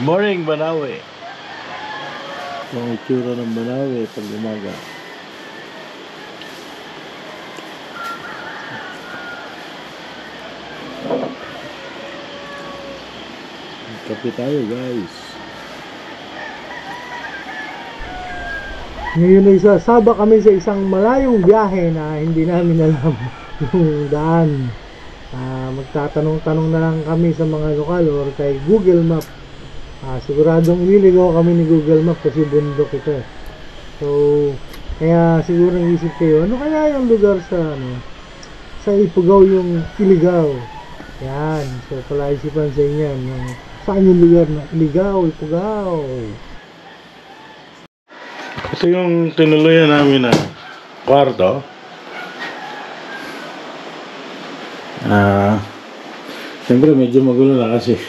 Morning, Banawe. Ang itsura ng Banawe pag umaga. Kape tayo, guys. Ngayon ay sasaba kami sa isang malayong biyahe na hindi namin alam yung daan. Magtatanong-tanong na lang kami sa mga lokal or kay Google Map. Siguradong ililigaw kami ni Google Map kasi bundok ito. So, kaya siguro isip kayo, ano kaya yung lugar sa Ifugao yung Iligaw? Yan, so palaisipan sa inyo yung saan yung lugar na Iligaw, Ifugao. Ito yung tinuluyan namin na kwarto. Siyempre medyo magulo na kasi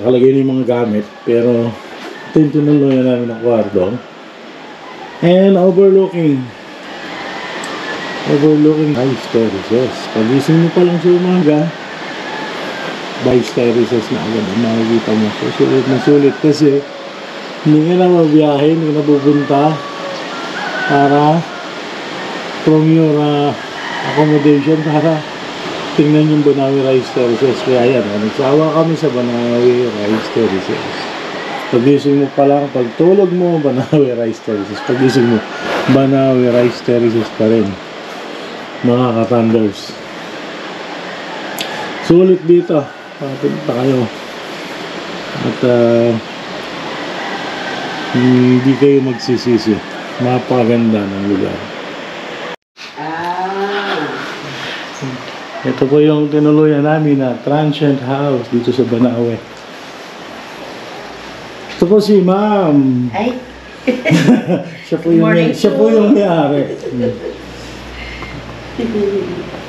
kalagay yung mga gamit, pero ito yung tinuluyan namin na kwarto. And overlooking Vice Terraces. Pagising mo pa lang sa umaga, Vice Terraces na agad ang makikita mo. So sulit na sulit kasi hindi ka na mabiyahe, hindi ka na pupunta para from your accommodation para tingnan yung Banawe Rice Terraces. Kaya yan, nagsawa kami sa Banawe Rice Terraces. Pagising mo pa lang, pagtulog mo, Banawe Rice Terraces. Pagising mo, Banawe Rice Terraces pa rin, mga ka-thunders. Sulit dito, punta kayo at hindi kayo magsisisi. Napakaganda ng lugar. Ito po yung tinuluyan namin na transient house dito sa Banawe. Ito po si Ma'am. Ay. siya po yung may-ari.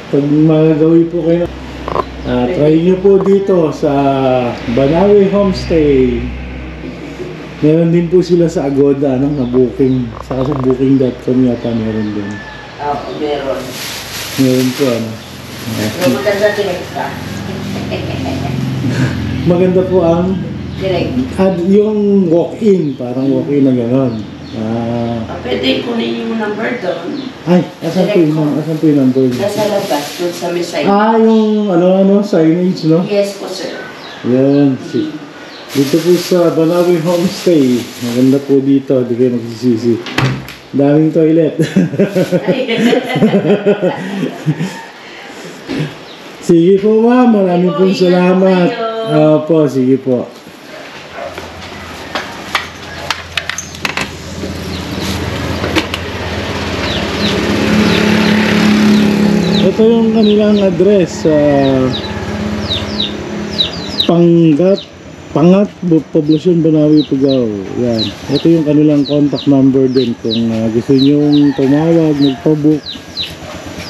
Pag magawi po kayo, try nyo po dito sa Banawe Homestay. Meron din po sila sa Agoda, na booking. Saka sa booking.com yata meron din. Oo, meron. Meron po, Maganda direct ka. maganda po ang yung walk-in, parang walk-in na gano'n. Pwede kunin yung number doon. Ay, asan po yung number? Nasa labas, doon sa may sign. Yung signage, no? Yes po, sir. Yan, dito po sa Banawe Homestay. Maganda po dito, di kayo magsisisi. Daming toilet. Sige po, ma'am. Maraming pong salamat. Opo, sige po. Ito yung kanilang address. Pangat, Poblacion, Banawe, Ifugao. Yan. Ito yung kanilang contact number din kung gusto nyong tumawag, magpabook.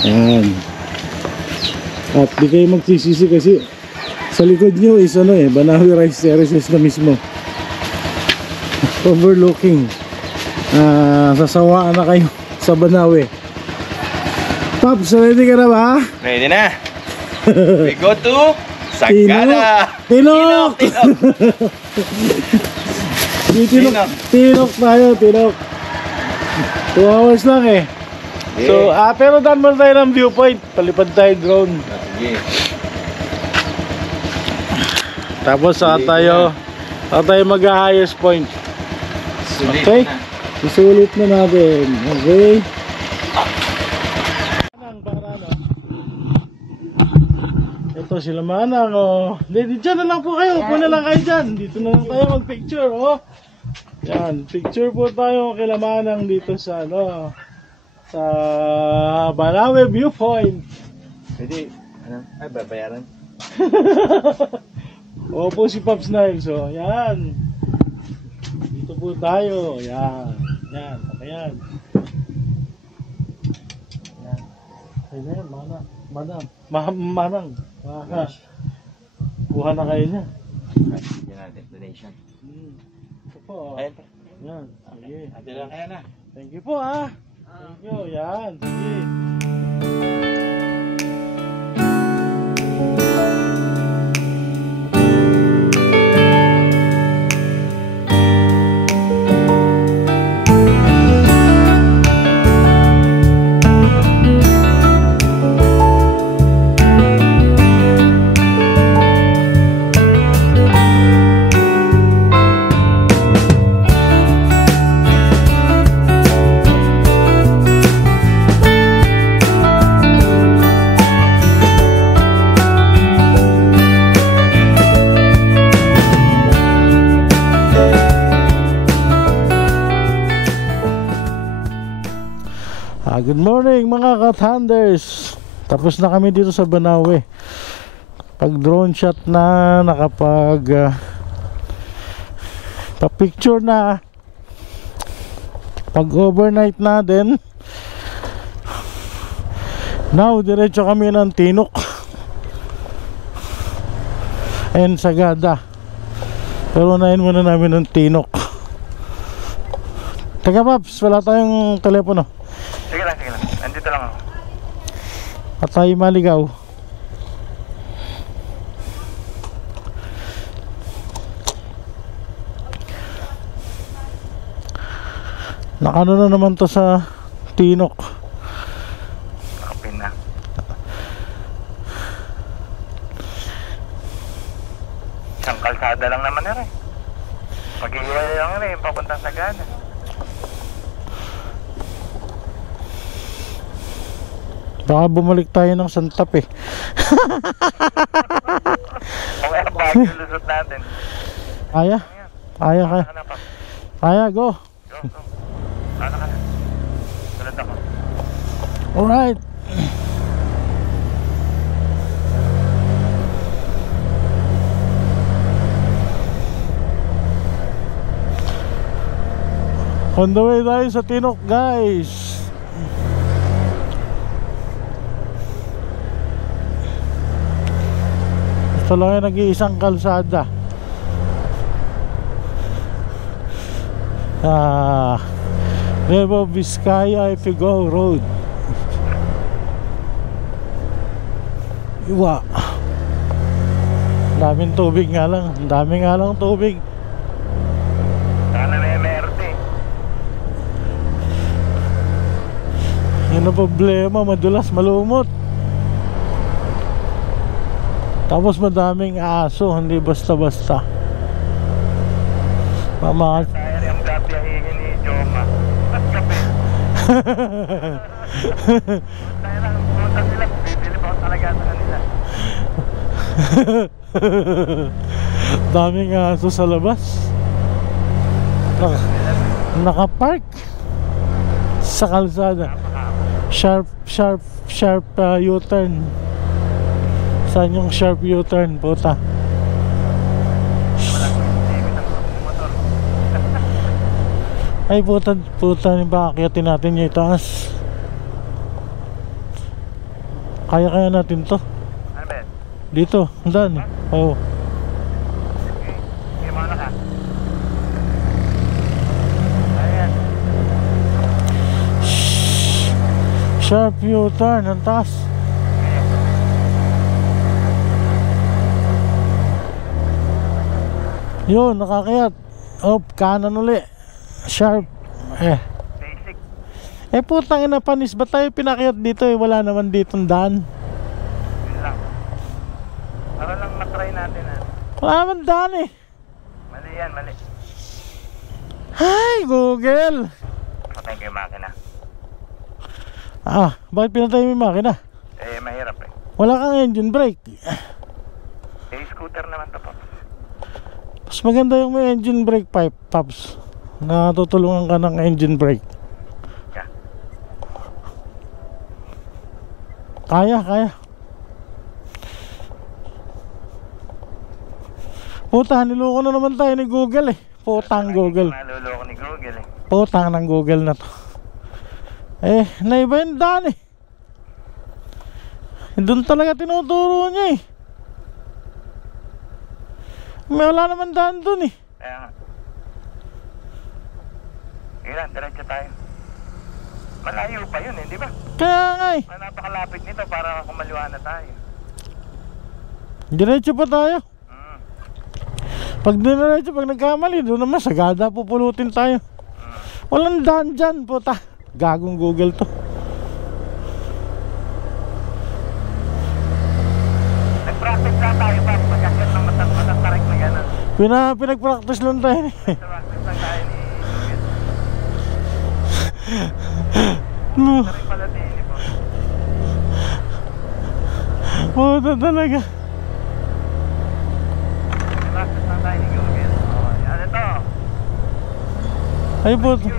Yan. At di kayo magsisisi kasi sa likod nyo is Banawe Rice Terraces na mismo. Overlooking. Sasawaan na kayo sa Banawe. Pops, ready ka na ba? Ready na. We go to Sagada. Tinok! Tinok tayo, Tinok. 2 hours lang eh. Yeah. So, pero daan mo tayo ng viewpoint. Palipad tayo drone. Sige. Tapos tayo mag-highest point. Okay? Isulit na natin. Okay? Ito sila Manang, Diyan na lang po kayo. Upo na lang kayo dyan. Dito na lang tayo mag-picture, Yan, picture po tayo kila Manang dito sa sa Banawe Viewpoint. Pwede, ay babayaran. Opo si Pops Nile. So, yan. Dito po tayo. Yan. Yan. Ayan. Yan. Ayan, Manang. Kuha na kayo niya. Yan natin, donation. Ito po. Ayan. Yan. Sige. Atin lang kaya na. Thank you po, Thank you. Yan. Sige. mga ka-thunders, tapos na kami dito sa Banawe. Pag drone shot na, nakapag pa-picture na, pag overnight na din. Now diretso kami ng Tinok and Sagada, pero unahin muna namin ng Tinok. Teka Paps, wala tayong telepono. Sige lang, nandito lang ako. At tayo maligaw. Nakano na naman to sa Tinok. Nakapin na. Isang kalsada lang naman na rin. Mag-iwalay lang rin, papuntang Sagada. Baka bumalik tayo ng Santa Fe. Okay, bago yung lusot natin. Kaya? Kaya. Kaya, go. Go. Ano ka na? Tulad ako. Alright. On the way tayo sa Tinok, guys. Ito lang yung nag-iisang kalsada. Nueva Vizcaya Ifugao Road. Iwa. Daming tubig nga lang. Dami nga lang tubig. Sana may MRT. Yun ang problema, madulas, malumot. Tapos madaming aso, hindi basta-basta. Mama. Sayang yung gabiyahin ni Joma. At kape. Tayo lang, pumunta sila. Bibili pa ako talaga sa kanila. Daming aso sa labas. Nakapark sa kalsada. Sharp U-turn. Saan yung sharp U-turn, puta? Ay, puta, ba akyatin natin yung itaas? Kaya natin to. Ano ba? Dito, dan. Oo. Sige, mauna ka. Ayan. Sharp U-turn, ang taas. Yun, nakakayat. Oh, kanan uli. Sharp. Basic. Putang ina, panis. Ba't tayo pinakayat dito eh? Wala naman ditong daan. Yun lang. Para lang matry natin ha. Wala naman daan eh. Mali yan, mali. Ay, Google. Patay ko yung makina. Bakit pinatay mo yung makina? Mahirap eh. Wala kang engine brake. Scooter naman to, Pops. Mas maganda yung may engine brake pipe, Pops. Natutulungan ka ng engine brake. Yeah. Kaya. Puta, niloko na naman tayo ni Google eh. Putang Google. Naluloko ni Google eh. Putang ng Google na to. Naiba yung daan eh. Doon talaga tinuturo niya eh. May wala naman daan doon eh. Kaya nga. Ilan, diretso tayo. Malayo pa yun eh, di ba? Kaya nga eh. Napakalapit nito para kumaliwa na tayo. Diretso pa tayo. Pag diretso, pag nagkamali, doon naman Sagada pupulutin tayo. Walang daan dyan, puta. Gagong Google to. Nag-practice lang tayo ba? Magkakit ng matatarek na gano'n. Pinag-practice lang tayo eh. Nag-practice lang tayo ni No. Tarik pala din ni po. Puta talaga. Nag-practice lang tayo ni Google. Ano to? Ay puta.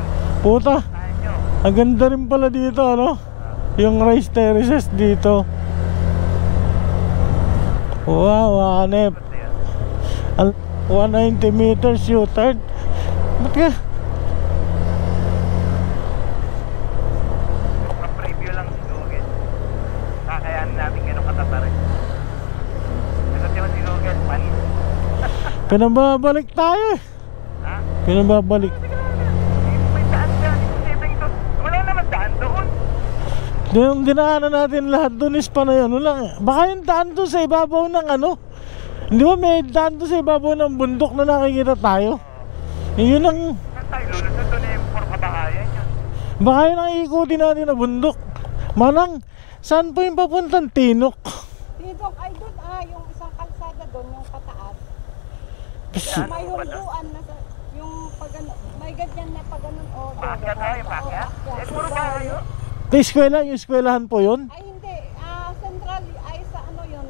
Puta. Tayo nyo. Ang ganda rin pala dito, ano? yung rice terraces dito. Wow, hanep. 190 meters U-turn. Ba't ka? Pa-preview lang si Google. Kakayaan natin gano'ng katatarin. Kasi si Google, panis. Pinababalik tayo eh. Ha? Pinababalik. May daan dyan. Wala naman daan doon. Yung dinaanan natin lahat doon is pa na yun. Baka yung daan doon sa ibabaw ng ano. Hindi ba may daan doon sa ibabaw ng bundok na nakikita tayo? Yun ang... Saan tayo lulusot doon yung puro kabahayan yun? Baka yun ang ikutin natin na bundok. Manang, saan po yung papuntang Tinok? Tinok ay doon yung isang kalsada doon, yung pataas. May hunduan na sa, yung pagano, may ganyan na paganon o. Paakyat tayo, paakyat? Eh, puro bahay yun. Yung eskwelahan po yun? Ay hindi, central ay sa ano yun,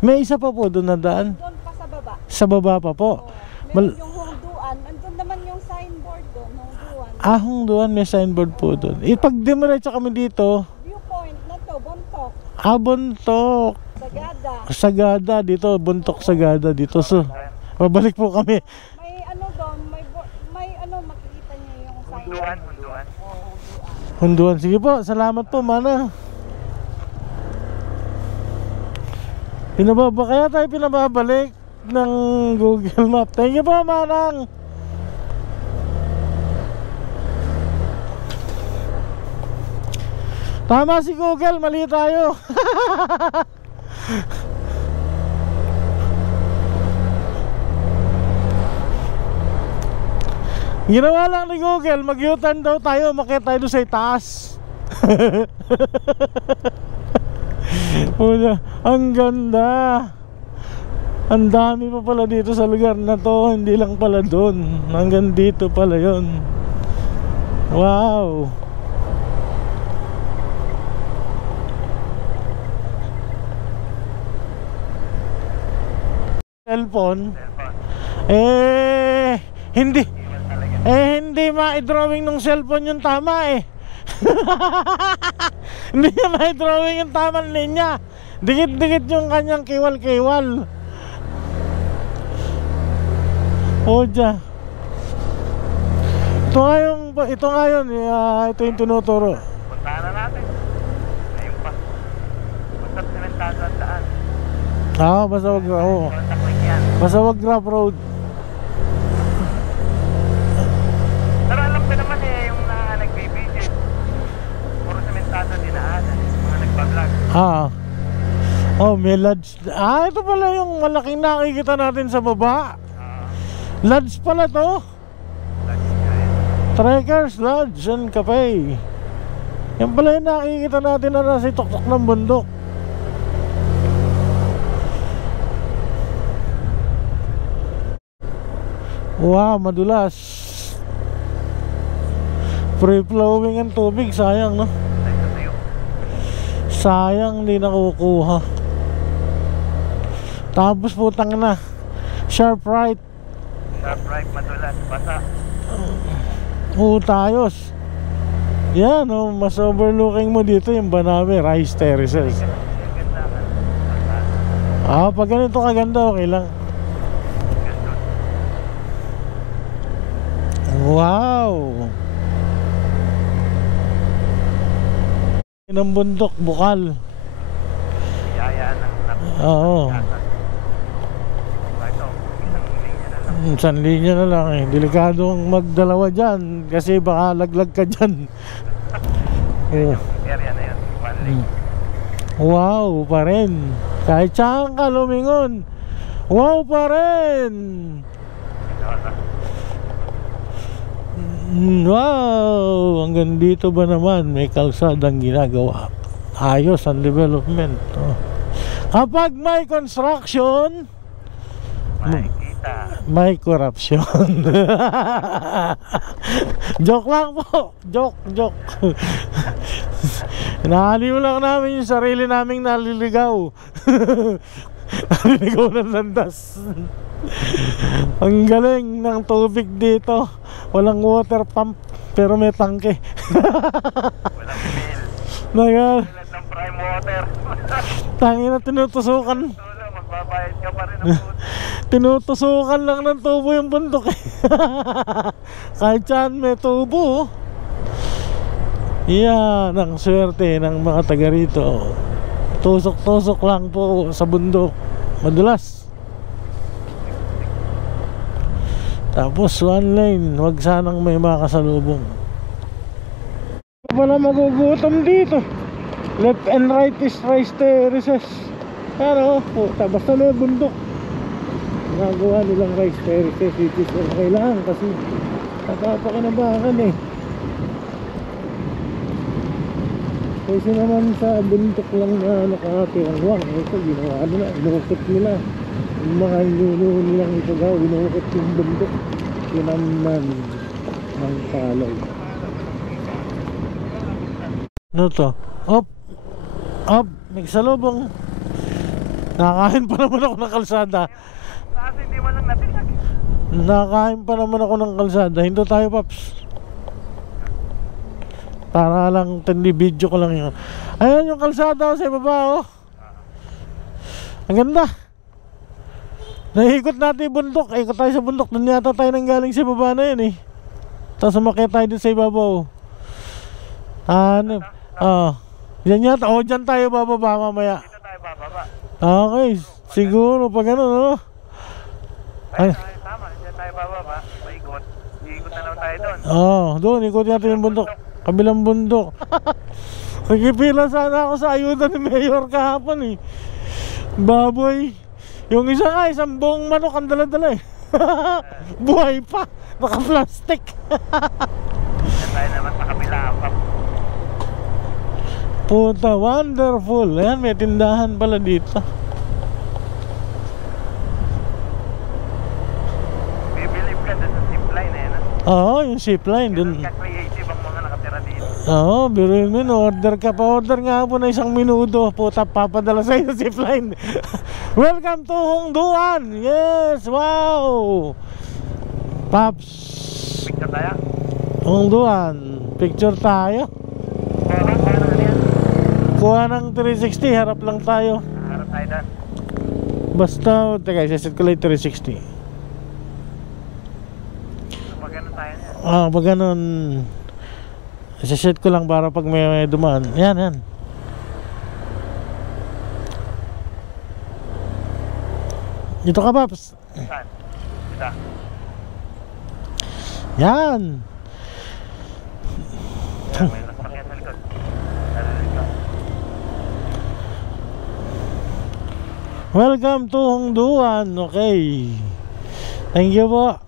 May isa pa po doon na daan. doon pa sa baba. Sa baba pa po. Meron yung hunduan, andun naman yung signboard doon, hunduan. Doon may signboard po doon. Pag dumiretso kami dito, Viewpoint na to, Bontok, Buntok. Sagada. Sagada dito, Buntok Sagada dito. So, pabalik po kami. May ano doon, may ano makikita niyo yung signboard. Hunduan. Hunduan. Sige po, salamat po, mana. Kaya tayo pinababalik ng Google Map. Thank you po, manang. Tama si Google, mali tayo. Ginawa lang ni Google, mag-U-turn daw tayo, makita tayo doon sa itaas. Ang ganda. Ang dami pa pala dito sa lugar na to, hindi lang pala doon. Hanggang dito pala yon. Wow. Cellphone. Hindi ma-drawing ng cellphone yung tama eh. Hindi niya ma-drawing yung tamang linya. Dikit-dikit yung kanyang kiwal-kiwal. O dyan. Ito nga yun, ito yung tinuturo. Puntahan na natin. Ayun pa. Basta sementado ang daan. Basta wag rough road. Pero alam ko naman yung nag-visit. Puro sementado dinaanan. Mga nagpa-vlog. May lodge. Ito pala yung malaking nakikita natin sa baba. Lodge pala to. Trekkers Lodge and Cafe. Yan pala yung nakikita natin na nasa tuktok ng bundok. Wow, madulas. Free flowing ang tubig, sayang no? Sayang hindi nakukuha. Tapos putang na, sharp right. Sharp right, madulas, basa. Tayos. Yan mas overlooking mo dito yung Banawe Rice Terraces. Pag ganito kaganda, okay lang. Wow. Ng bundok, bukal. Yaya ng Oo. Ito, Isang linya na lang eh. Delikadong magdalawa dyan kasi baka laglag ka dyan. area na yun, one lane. Wow pa rin. Kahit saan ka lumingon, wow pa rin. Wow, hanggang dito ba naman may kalsadang ginagawa. Ayos ang development. Kapag may construction, Makikita. may corruption. Joke lang po. Joke. Nahaliw lang namin yung sarili naming naliligaw. Naliligaw ng landas. Ang galing ng tubig dito. Walang water pump pero may tangke. Walang bill. Nagal, Ilan ng prime water. tangina tinutusukan. Tulo, magbabayad ka pa rin ng puto. Tinutusukan lang ng tubo yung bundok eh. Kahit saan may tubo. Yan ang swerte ng mga taga rito. Tusok-tusok lang po sa bundok madalas. Tapos one lane, wag sanang may makasalubong. Wala magugutom dito. Left and right is rice terraces. Pero puta, basta may bundok nagawa nilang rice terraces, which is okay lang kasi nakapakinabangan eh. Kasi naman sa bundok lang na nakatirang wang, ito ginawa nila, inukot nila yung mga inuno nilang ipagaw, inukot yung bundok, kinamnan ng palay. Ano to? Op! Op! Nagsalubong. Nakakain pa naman ako ng kalsada. Kasi hindi man lang natin. Nakakain pa naman ako ng kalsada. Hinto tayo, Paps. Para lang tindi video ko lang yun. Ayan yung kalsada sa baba, oh. Ang ganda. Naikot natin yung bundok. Ikot tayo sa bundok. Doon yata tayo nang galing sa baba na yun eh. Tapos umakyat tayo dun sa ibabaw. Ano? Yan yata. O, dyan tayo bababa mamaya. Dito tayo bababa. Okay. Siguro pag ganun, ano? Ay. Tama, dito tayo bababa. Paikot. Iikot na lang tayo doon. Doon. Ikot natin yung bundok. Kabilang bundok. Nagpipila sana ako sa ayuda ni Mayor kahapon eh. Baboy. Yung isa nga, isang buong manok ang dala-dala eh. Buhay pa. Naka-plastic. Dito tayo naman sa kabila. Puta, wonderful. Ayan, may tindahan pala dito. Bibilib ka doon sa zipline eh. Oo, yung zipline dun. Ka-creative ang mga nakatira dito. Oo, biruin mo, order ka pa. Order nga po na isang minuto. Puta, papadala sa'yo sa zipline. Welcome to Hongduan. Yes, wow. Paps, Picture tayo. Hongduan. Picture tayo. Ano yan? Kuha ng 360, harap lang tayo. Harap tayo doon. Basta, teka, isaset ko lang 360. Pag ganun tayo niya. Pag ganun, isaset ko lang para pag may dumaan. Yan, yan. Dito ka, Paps. Saan? Dito. Yan. May nasakyan sa likod. Dito. Welcome to Hongduan. Okay. Thank you po.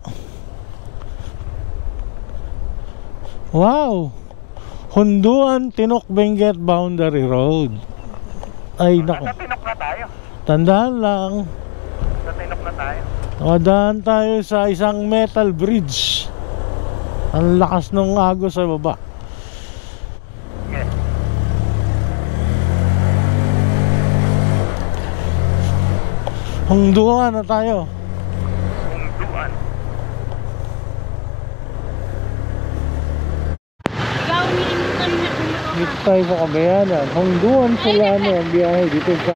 Wow. Hongduan Tinok Benguet Boundary Road. Ay, naku. Sa Tinok na tayo. Tandaan lang. Sa Tinok na tayo. Nakadaan tayo sa isang metal bridge. Ang lakas ng agos sa baba. Okay. Hongduan na tayo. Hongduan. Ikaw nilimutan niya kung Dito tayo sa Kabayanan. Hongduan Solano ang biyahe dito sa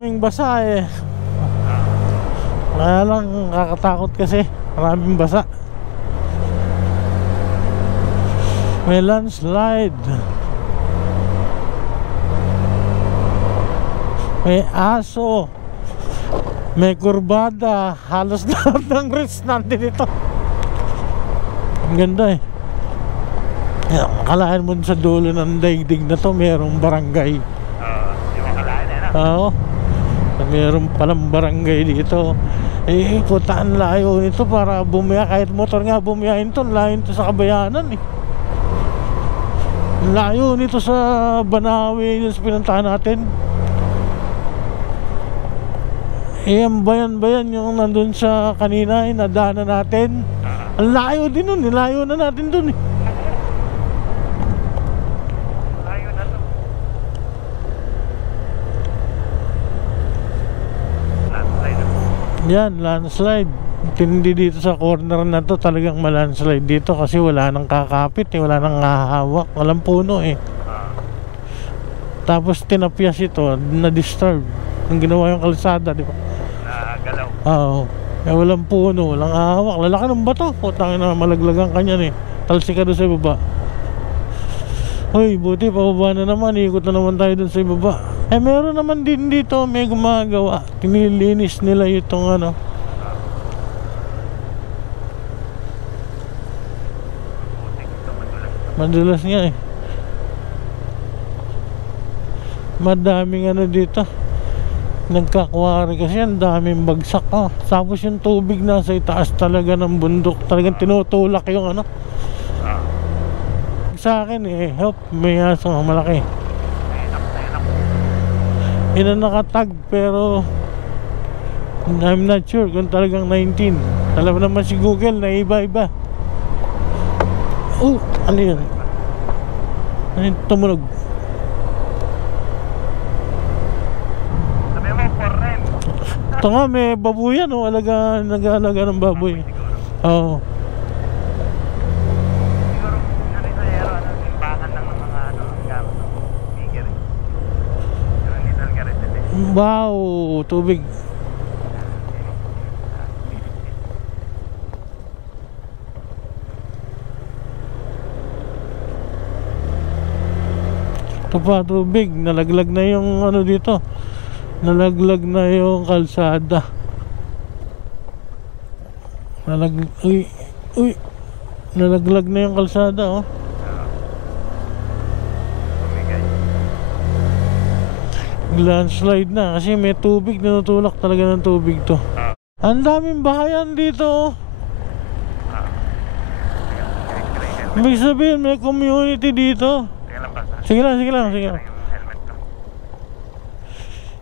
maraming basa eh. Kaya lang kakatakot kasi maraming basa. May landslide. May aso. May kurbada. Halos lahat ng routes natin dito. Ang ganda eh. Akalain mo sa dulo ng daigdig na to merong barangay. Di mo kalain eh na. Oo. Meron palang barangay dito. Eh, putaan layo nito para bumiya. Kahit motor nga bumiyahin to, layo nito sa Kabayanan eh. Layo nito sa Banawe yung pinuntahan natin. Eh, ang bayan-bayan yung nandun sa kanina, nadaanan natin. Ang layo din nun, nilayo na natin dun eh. Layo na to. Yan, landslide. Tindi dito sa corner na to, talagang malandslide dito kasi wala nang kakapit eh, wala nang hahawak, walang puno eh. Tapos tinapyas ito, na-disturb. Ang ginawa yung kalsada, di ba? Nagalaw. Oo. Eh, walang puno, walang hahawak. Lalaki ng bato. Putangin na, malaglagan ka niyan eh. Talsi ka doon sa ibaba. Uy, buti, pababa na naman. Ikot na naman tayo doon sa ibaba. Eh, meron naman din dito, may gumagawa. Tinilinis nila itong ano. Madulas nga eh. Madaming ano dito. Nagkakwari kasi ang daming bagsak oh. Tapos yung tubig nasa itaas talaga ng bundok. Talagang tinutulak yung ano. Sa akin eh, help, may asong malaki. Ina nakatag pero I'm not sure kung talagang 19. Alam naman si Google na iba-iba. Oh, ano yun? Ano yung tumunog? Sabi mo, for rem. Ito nga, may baboy yan oh. Nag-aalaga ng baboy. Oo. Siguro, ganito yero, simbahan lang ng mga gamit. Bigger. Pero hindi talaga rin sila. Wow, tubig. Ito pa, tubig. Nalaglag na yung ano dito. Nalaglag na yung kalsada. Uy. Nalaglag na yung kalsada oh. Landslide na kasi may tubig, tinutulak talaga ng tubig to. Ang daming bahayan dito oh. Ibig sabihin may community dito. Sige lang.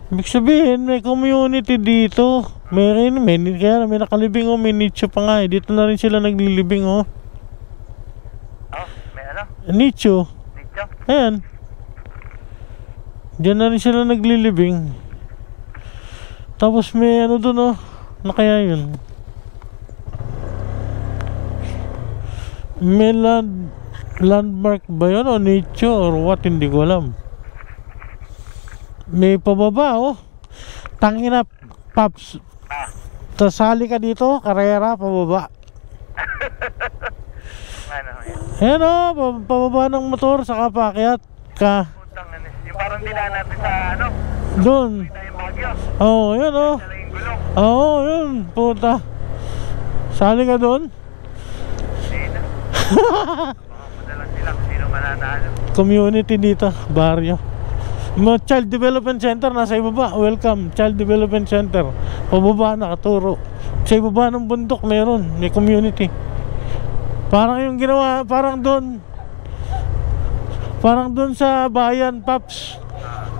Ibig sabihin may community dito. May kaya may nakalibing oh, may nicho pa nga eh. Dito na rin sila naglilibing oh. Oh, may ano? Nicho. Nicho? Ayan. Diyan na rin sila naglilibing. Tapos may ano dun oh. Ano kaya yun? May landmark ba yun o nicho or what? Hindi ko alam. May pababa oh. Tangina Paps. Tasali ka dito, karera, pababa. Ano yan? Ayan oh, pababa ng motor, saka paakyat ka. Putang ano. Yung parang nila natin sa ano? Doon. Tayong Baguio. Oo, yun oh. Dala yung gulong. Oo, yun, puta. Sali ka doon. Hindi na. Madalas sila kung sino mananalo. Community dito, baryo. Mga Child Development Center nasa ibaba. Welcome, Child Development Center. Pababa na, katuro. Sa ibaba ng bundok meron, may community. Parang yung ginawa, parang doon sa bayan, Paps.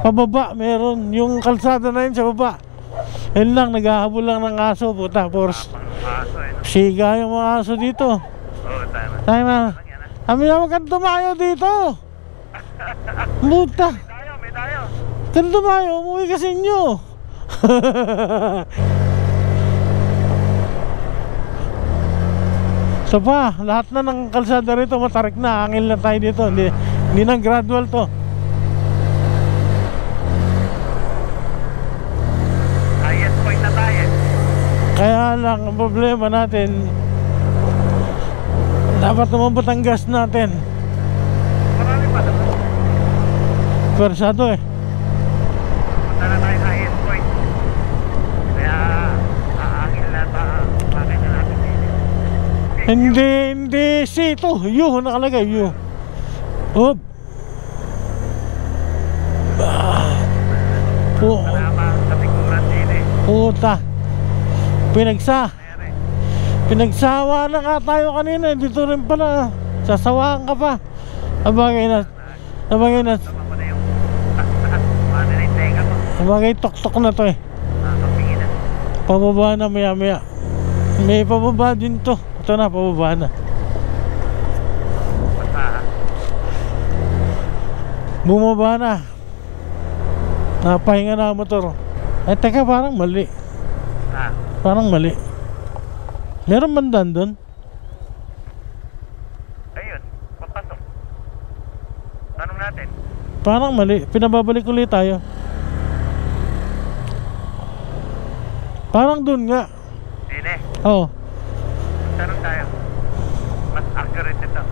Pababa meron, yung kalsada na yun sa baba. Yun lang, naghahabol lang ng aso, puta. Force. Aso eh. Siga yung mga aso dito. Oo, tama. Tayo na. Kami na wag kang tumayo dito. Puta. May tayo. Kang tumayo, umuwi ka sa inyo. So pa, lahat na ng kalsada rito matarik na, angil na tayo dito. Hindi na gradual to. Highest point na tayo. Kaya lang ang problema natin, dapat umabot ang gas natin. Marami pa naman. Persado eh. Punta na tayo sa highest point. Kaya aangil na pa. Bakit na natin dito? Hindi si ito, U nakalagay, U. Hop. Tama sa figuran din eh. Puta. Pinagsawa na nga tayo kanina. Dito rin pala. Sasawaan ka pa. Sabagay na Tama ko na yung taas. Paano na yung tenga ko? sabagay tok-tok na to eh. Nakapingin na. Pababa na maya. May pababa din to. Ito na, pababa na. Basahan. Bumaba na. Napahinga na ang motor. Eh teka, parang mali. Parang mali. Meron bandan doon? Ayun, papasok. Tanong natin. Parang mali. Pinababalik ulit tayo. Parang doon nga. Dine, Oh. tanong tayo. Mas accurate ito.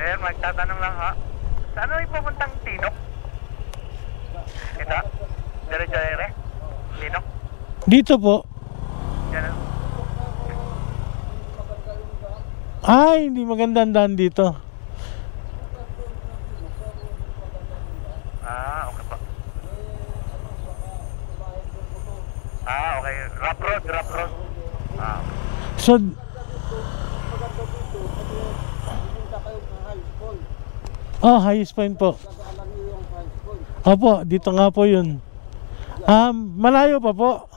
Ayan, magtatanong lang ha. Saan yung pupuntang Tinok? Ito? Dire-dire? Tinok? Dito po. Yan. Ay, hindi maganda ang daan dito. Okay po. Okay. Rough road. So, highest point po. Opo, dito nga po yun. Malayo pa po.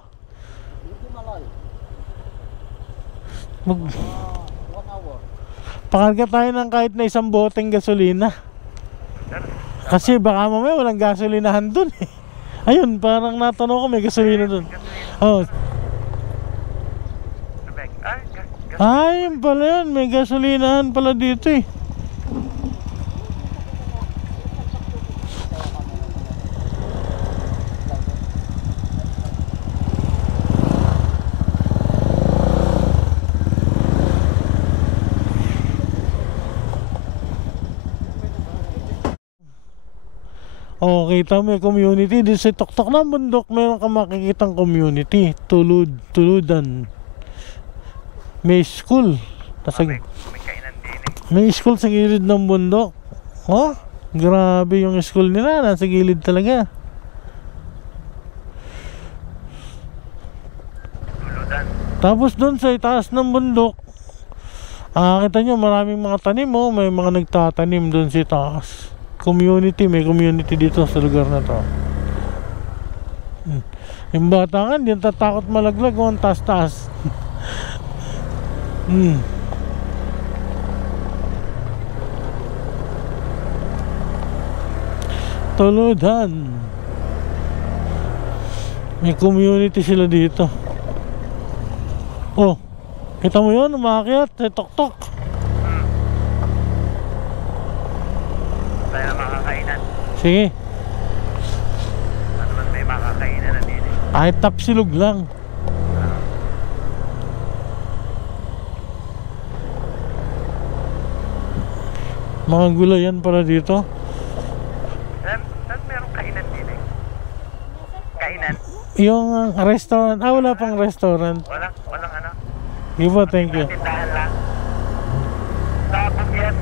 Pakarga tayo ng kahit na isang boteng gasolina. Kasi baka mamaya walang gasolinahan dun eh. Ayun, parang natanong ko may gasolina dun. Oh. Ay, yun pala yun. May gasolinahan pala dito eh. Oh, kita mo may community din sa tuktok ng bundok. Meron ka makikitang community. Tuludan. May school. May kainan din eh. May school sa gilid ng bundok. Oh, grabe yung school nila. Nasa gilid talaga. Tuludan. Tapos doon sa itaas ng bundok, kita nyo maraming mga tanim. Oh. May mga nagtatanim doon sa itaas. May community dito sa lugar na to. Yung bata nga, hindi tatakot malaglag. Ang taas-taas. Tuludan. May community sila dito. Oh, kita mo yun, umakyat sa tok-tok. Tayo na makakainan. Sige. Ano man may makakainan na din eh. Ay, tapsilog lang. Mga gulayan para dito. Saan merong kainan din eh? Kainan? Yung restaurant. Wala pang restaurant. Walang ano? Iba, thank you. Tindahan lang. Sa Bugyan.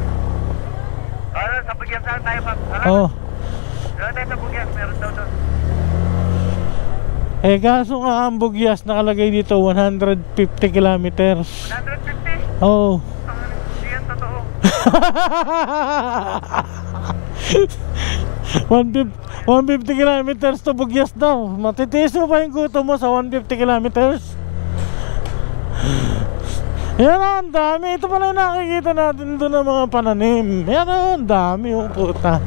Sa Bugyan saan tayo pa? Oh. Doon tayo sa Bugyan. Meron daw doon. Kaso nga ang Bugyas nakalagay dito 150 kilometers. 150? Oh. Hindi yan totoo. 150 kilometers to Bugyas daw. Matitiis mo pa yung gutom mo sa 150 kilometers? Yan o, ang dami. Ito pala yung nakikita natin doon ng mga pananim. Yan o, ang dami yung puta.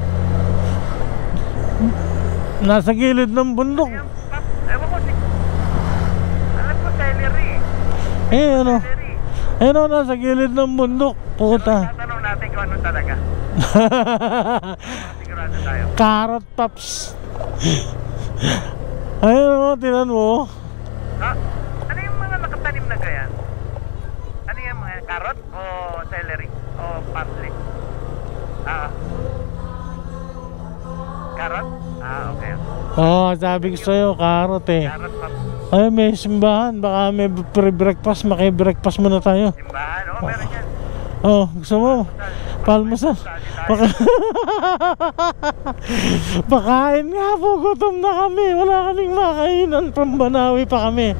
Nasa gilid ng bundok. Ewan ko, alam ko celery. Ano? Ano, nasa gilid ng bundok. Puta. Tatanong natin kung ano talaga. Sigurado tayo. Carrot tops. Ayun o, tinan mo. Ano yung mga nakatanim na ganyan? Ano yung mga carrot o celery o parsley? Carrot? Okay. Sabi ko sa'yo, carrot eh. Carrot pa. Ay, may simbahan. Baka may pre-breakfast. Maki-breakfast muna tayo. Simbahan? Meron yan. Gusto mo? Palmasal. Pakain nga po. Gutom na kami. Wala kaming makainan. Pambanawi pa kami.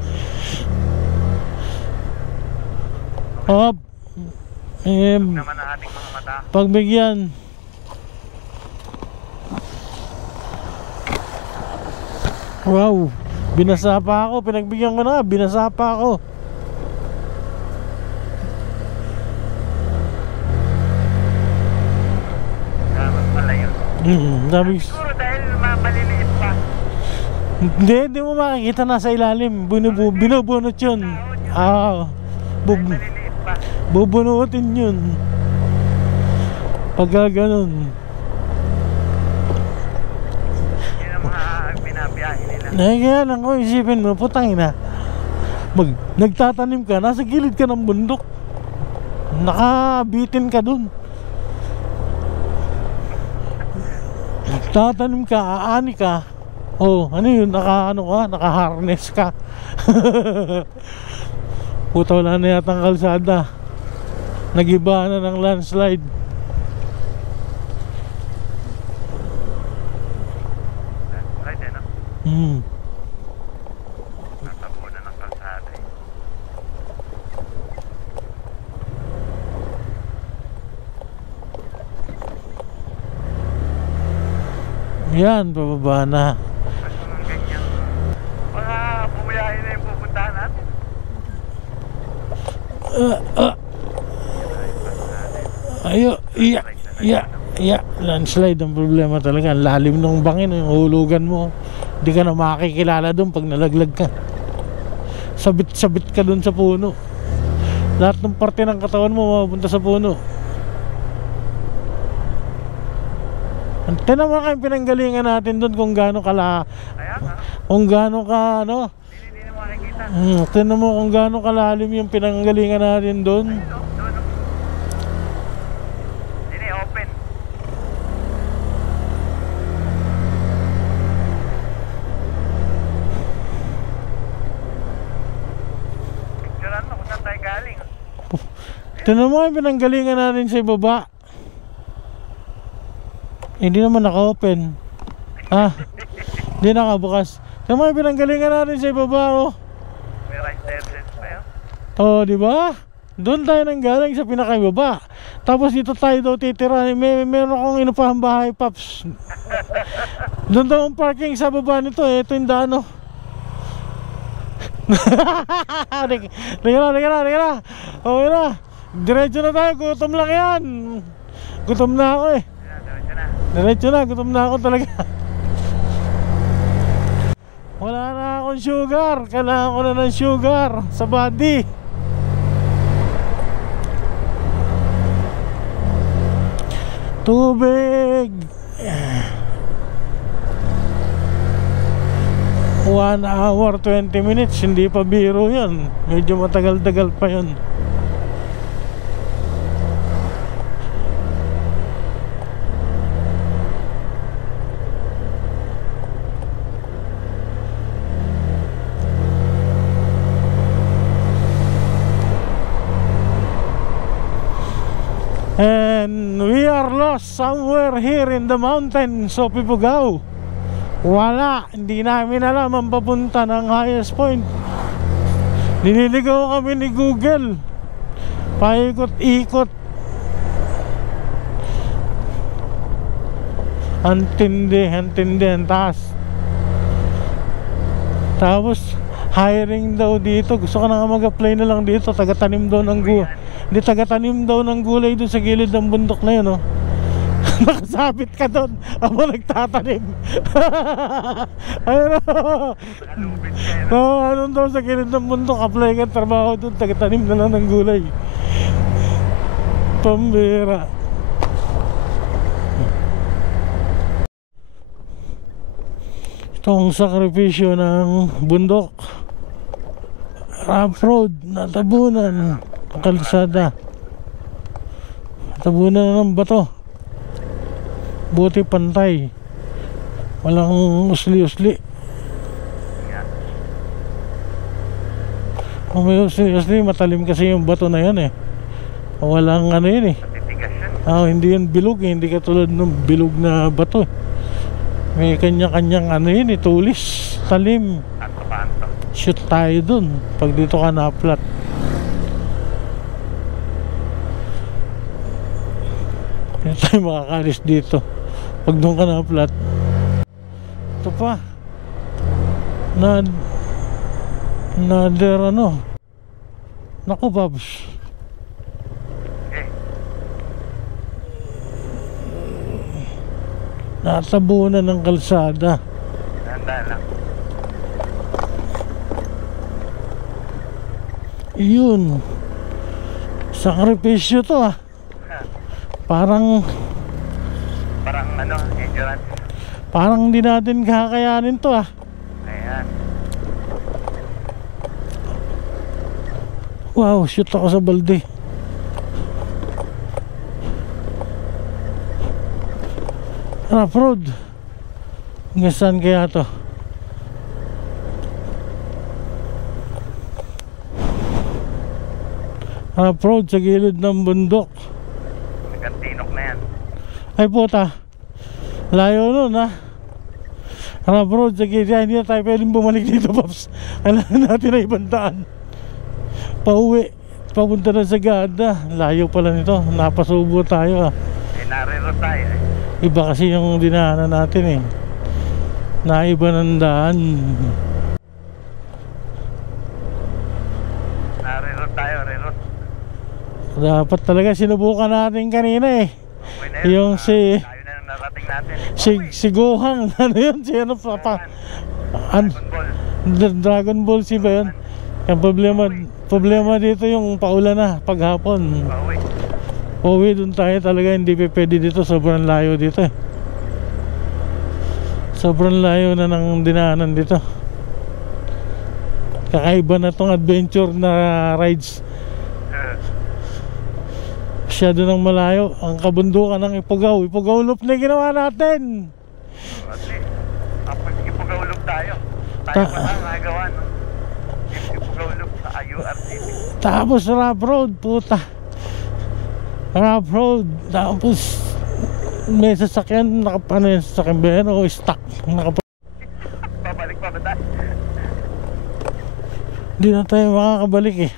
Naman ang ating mga mata. Pagbigyan. Wow, binasa pa ako. Pinagbigyan ko na, binasa pa ako. Sabi, Siguro dahil maliliit pa. hindi mo makikita nasa ilalim. Binubunot yun. Maliliit pa. Bubunutin yun. Pagka ganun. Yun ang mga binabiyahe nila. Kaya lang ko, isipin mo, putang ina. Nagtatanim ka, nasa gilid ka ng bundok. Nakabitin ka dun. Nagtatanim ka, aani ka. Oh, ano yun, naka-harness ka. Puta, wala na yatang kalsada. Nagiba na ng landslide. Right, ano? Natabunan ng kalsada eh. Yan, pababa na. Gusto ng ganyan. Mga bumiyahe na yung pupuntahan natin. Landslide ang problema talaga. Ang lalim ng bangin, yung hulugan mo. Hindi ka na makikilala doon pag nalaglag ka. Sabit-sabit ka doon sa puno. Lahat ng parte ng katawan mo mapunta sa puno. Tinan mo kayong pinanggalingan natin doon kung gaano kala. Kaya nga, Kung gaano ka ano. hindi na makikita. Tinan mo kung gaano kalalim yung pinanggalingan natin doon. Doon. Hindi open. Picturean mo kung saan tayo galing. Tinan mo yung pinanggalingan natin sa ibaba. Hindi naman naka-open. Hindi nakabukas. Tinan mo yung pinanggalingan natin sa ibaba, oh. May right entrance pa yun. Oh, di ba? Doon tayo nanggaling sa pinakaibaba. Tapos dito tayo daw titira. Meron akong inupahang bahay, Paps. Doon daw ang parking sa baba nito, eh. Ito yung daan, oh. Liga na. Okay na. Diretso na tayo. Gutom lang yan. Gutom na ako, eh. Diretso na. Gutom na ako talaga. Wala na akong sugar. Kailangan ko na ng sugar sa body. Tubig. 1 hour 20 minutes. Hindi pa biro yan. Medyo matagal-tagal pa yun. And we are lost somewhere here in the mountains of Ifugao. Wala, hindi namin alam ang papunta ng highest point. Nililigaw kami ni Google. Paikot-ikot. Antindi ang taas. Tapos hiring daw dito. Gusto ko na nga mag-apply na lang dito. Taga-tanim daw ng gulay. Hindi, taga-tanim daw ng gulay doon sa gilid ng bundok na yun, oh. Nakasabit ka doon habang nagtatanim. Ayun, oh. Anong daw sa gilid ng bundok, apply ka trabaho doon, taga-tanim na lang ng gulay. Pambira. Ito ang sakripisyo ng bundok. Rough road, natabunan ang kalsada. Natabunan na ng bato. Buti pantay. Walang usli-usli. Kung may usli-usli, matalim kasi yung bato na yan, eh. Walang ano yun, eh. Hindi yan bilog, eh. Hindi katulad ng bilog na bato, eh. May kanya-kanyang ano yun, eh. Tulis, talim. Shoot tayo dun pag dito ka na-flat. Hindi tayo makakalis dito pag doon ka na-flat. Ito pa, another ano. Naku, Babs. Natabunan ng kalsada. Handa lang. Yun. Sakripisyo to ah. Parang Parang endurance. Parang hindi natin kakayanin to ah. Ayan. Wow, shoot ako sa balde. Rough road. Hanggang saan kaya to? Rough road sa gilid ng bundok. Nagantinok na yan. Ay puta, layo nun ha. Rough road sa gilid. Hindi na tayo pwedeng bumalik dito, Pops. Kailangan natin na ibang daan. Pauwi, papunta na sa Gada. Layo pala nito, napasubo tayo ah. Eh, nariro tayo eh. Iba kasi yung dinaanan natin eh. Naiba ng daan. Nariro tayo, riro. Dapat talaga sinubukan natin kanina eh. Okay na yun. Yung si Tayo na yung narating natin. si Gohang. Ano yun? Si ano pa? Dragon Ball. Dragon Ball si ba yun? Yung problema dito yung paulan na paghapon. Pauwi. Uwi dun tayo talaga, hindi pa pwede dito. Sobrang layo dito eh. Sobrang layo na ng dinaanan dito. Kakaiba na tong adventure na rides. Masyado ng malayo. Ang kabundukan ng Ifugao. Ifugao loop na ginawa natin. Kasi, kapag ipagaulog tayo. Tayo pa lang nagawa, no? Ipagaulog sa URTP. Tapos rough road, puta. Rough road. Tapos may sasakyan, ano yung sasakyan ba yan? O stuck. Babalik pa ba tayo? Hindi na tayo makakabalik eh.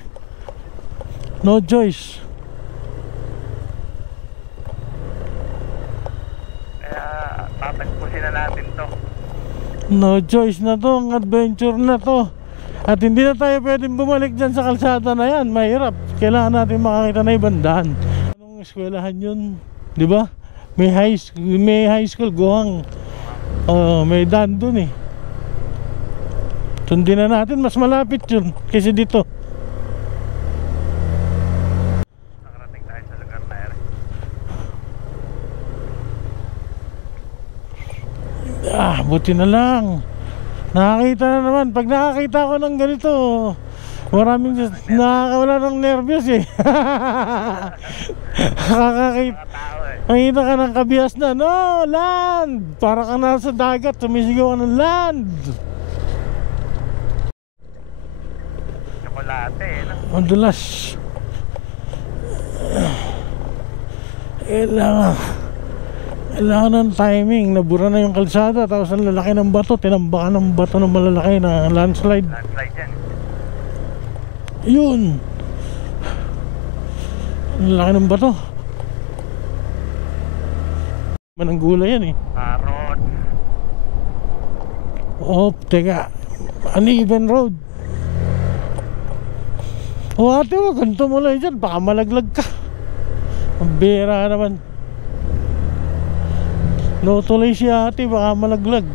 No choice. Kaya, tatagpusin na natin to. No choice na to, ang adventure na to. At hindi na tayo pwedeng bumalik dyan sa kalsada na yan. Mahirap. Kailangan natin makakita na ibang daan. Anong eskwelahan yun? Diba? May high school, Gohang. May daan dun eh. Sundin na natin, mas malapit yun kasi dito. Nakarating tayo sa lugar na yan. Buti na lang. Nakakita na naman. Pag nakakita ko ng ganito, maraming nakakawala ng nervyos eh. Nakakakita. Nakita ka ng kabihas na, no, land! Para ka nasa dagat, sumisigaw ka ng land! Chocolate eh, no? Madulas. Kailangan ng timing. Nabura na yung kalsada. Tapos ang lalaki ng bato. Tinambakan ng bato ng malalaki na landslide. Landslide yan. Yun. Ang lalaki ng bato. Manang gulay yan eh. Karot. Oh, teka. Uneven road. Oh, ate mo, ganito mo lang dyan. Baka malaglag ka. Ang bira naman. No tuloy si ate, baka malaglag.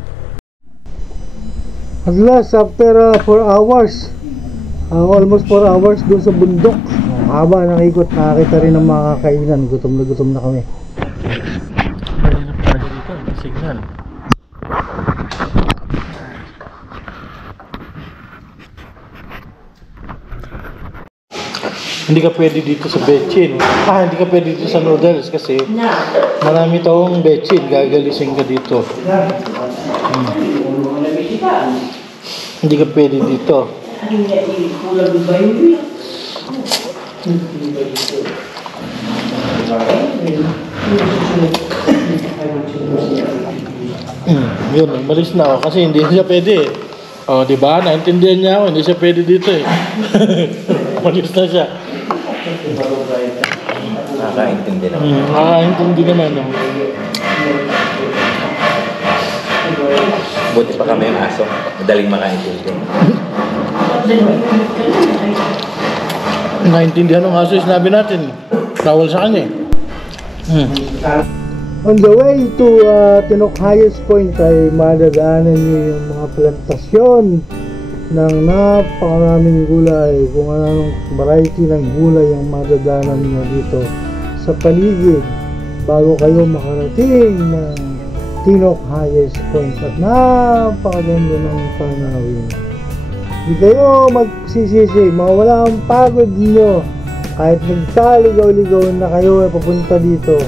At last, after 4 hours, almost 4 hours doon sa bundok. Haba ng ikot, nakakita rin ng mga kakainan. Gutom na kami. Mahirap talaga dito, may signal. Hindi ka pwede dito sa betchin. Hindi ka pwede dito sa noodles kasi marami tong betchin. Gagalising ka dito. Hindi ka pwede dito. Yun, malis na ako kasi hindi siya pwede. Diba? Naintindihan niya ako, hindi siya pwede dito eh. Malis na siya. Nakakaintindi naman. Nakakaintindi naman. Buti pa kami yung aso. Madaling makaintindi. Naintindihan ng aso yung sinabi natin. Bawal sa kanya eh. On the way to Tinok Highest Point ay madadaanan nyo yung mga plantasyon ng napakaraming gulay, kung anong variety ng gulay ang madadaanan nyo dito sa paligid bago kayo makarating ng Tinok Highest Point. At napakaganda ng tanawin. Hindi kayo magsisisi, mawala ang pagod nyo kahit nagkaligaw-ligaw na kayo ay papunta dito.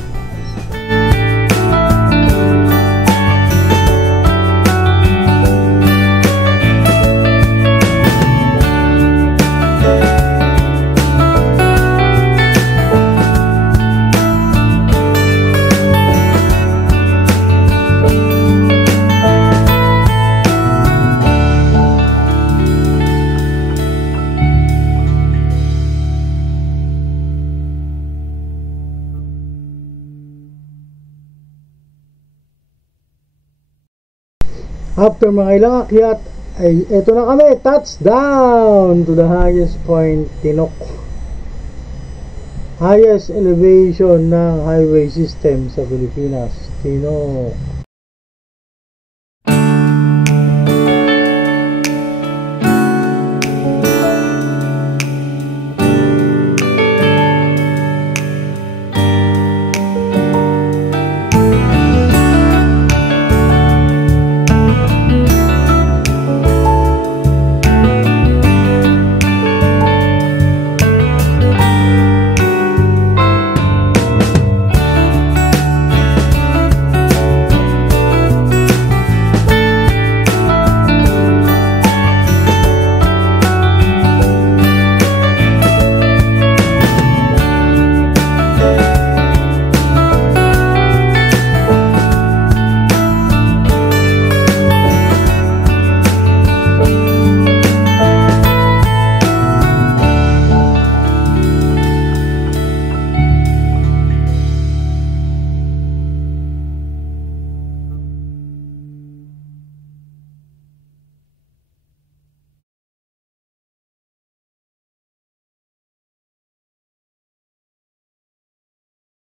After mga ilang akyat, ay eto na kami, touchdown to the highest point, Tinok. Highest elevation ng highway system sa Pilipinas, Tinok.